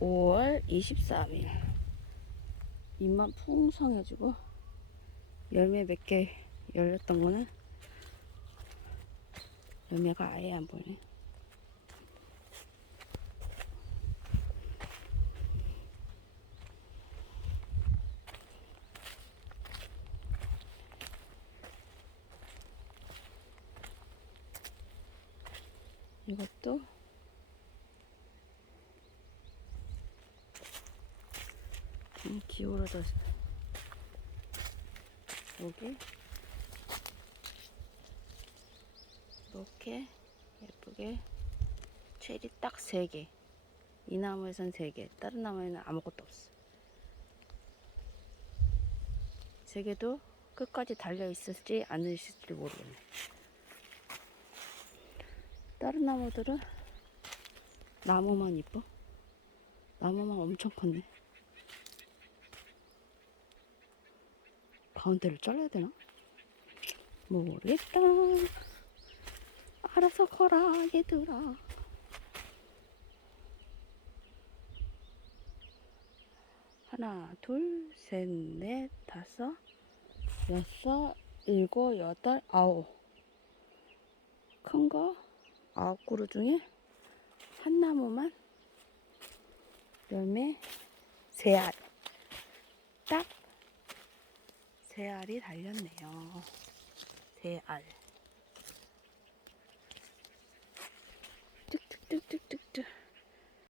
5월 23일. 잎만 풍성해지고 열매 몇 개 열렸던 거는 열매가 아예 안 보이네. 이것도 좀 기울어졌어. 여기 이렇게 예쁘게 체리 딱 3개. 이 나무에선 3개. 다른 나무에는 아무것도 없어. 3개도 끝까지 달려 있을지 안 있을지 모르겠네. 다른 나무들은 나무만 이뻐. 나무만 엄청 컸네. 가운데를 잘라야 되나? 모르겠다. 알아서 커라, 얘들아. 하나, 둘, 셋, 넷, 다섯, 여섯, 일곱, 여덟, 아홉. 큰 거 아홉 그루 중에 한 나무만 열매 세 알. 딱 세 알이 달렸네요. 세 알. 뚝뚝뚝뚝뚝뚝.